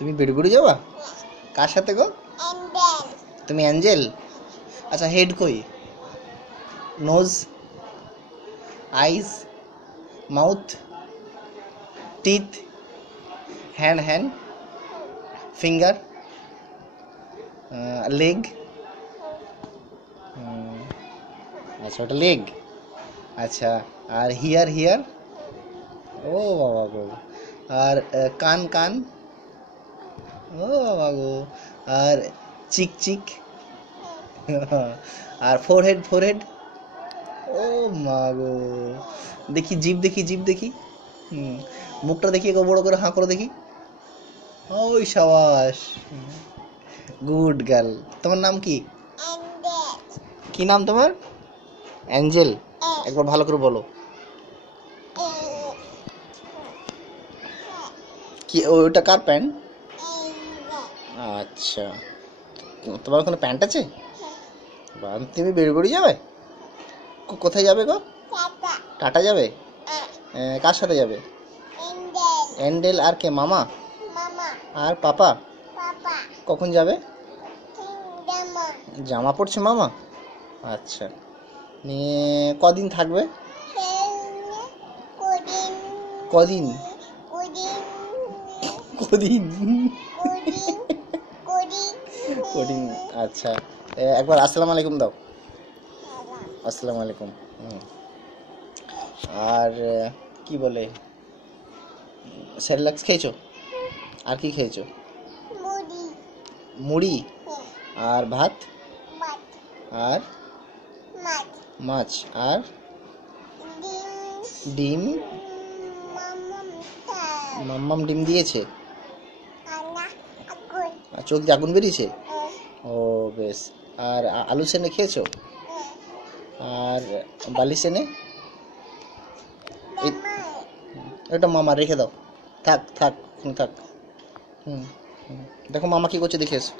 তুমি বেড়গুড়ি যাবা? কার সাথে গো? তুমি অ্যাঞ্জেল? আচ্ছা, হেড কই? Nose, eyes, mouth, teeth, hand, finger, leg. আচ্ছা, ওটা লেগ। আচ্ছা, আর হিয়ার। ও বাবা গো। আর কান। ও বাবা গো। আর চিক। আর ফোরহেড। ও মা গো। দেখি জিভ দেখি। হুম। মুখটা দেখি, একটু বড় করে হাঁ করে দেখি। ওই সাবাস, গুড গার্ল। তোমার নাম কি? কি নাম তোমার? অ্যাঞ্জেল। একবার ভালো করে বলো। কি ওটা কার প্যান্ট? আচ্ছা, তোমার ওখানে প্যান্ট আছে? তুমি বেরগড়ি যাবে? কোথায় যাবে গো? টাটা যাবে? কার সাথে যাবে? অ্যান্ডেল আর কে? মামা আর পাপা? কখন যাবে? জামা পড়ছে মামা? আচ্ছা, নিয়ে কদিন থাকবে? কদিন? কদিন? কদিন। আচ্ছা, একবার আসসালামু আলাইকুম দাও। আসসালামু আলাইকুম। আর কি বলে, সেরেলাক্স খেয়েছো? আর কি খেয়েছো? মুড়ি আর ভাত আর মাছ আর ডিম। মাম্মাম ডিম দিয়েছে? আর চোখ দিয়ে আগুন বেরিয়েছে? ও বেশ। আর আলু সেনে খেয়েছো? আর বালি সেনে? এটা মামা রেখে দাও। থাক। হুম। দেখো মামা কি করছে, দেখে এসো।